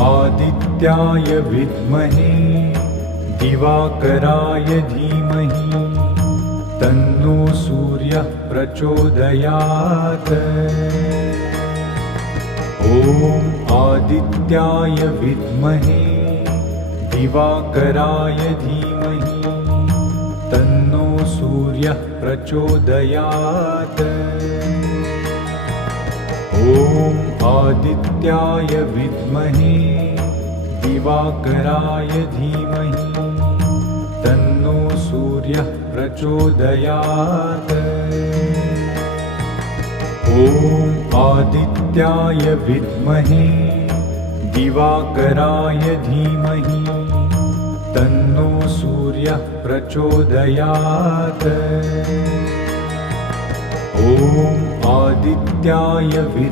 आदित्याय विद्महे दिवाकराय धीमहि तन्नो सूर्यः प्रचोदयात्। ॐ आदित्याय विद्महे दिवाकराय धीमहि तन्नो सूर्यः प्रचोदयात्। ॐ आदित्याय विद्महे दिवाकराय धीमहि तन्नो सूर्यः प्रचोदयात्। ॐ आदित्याय विद्महे दिवाकराय धीमहि तन्नो सूर्यः प्रचोदयात्। ॐ आदित्याय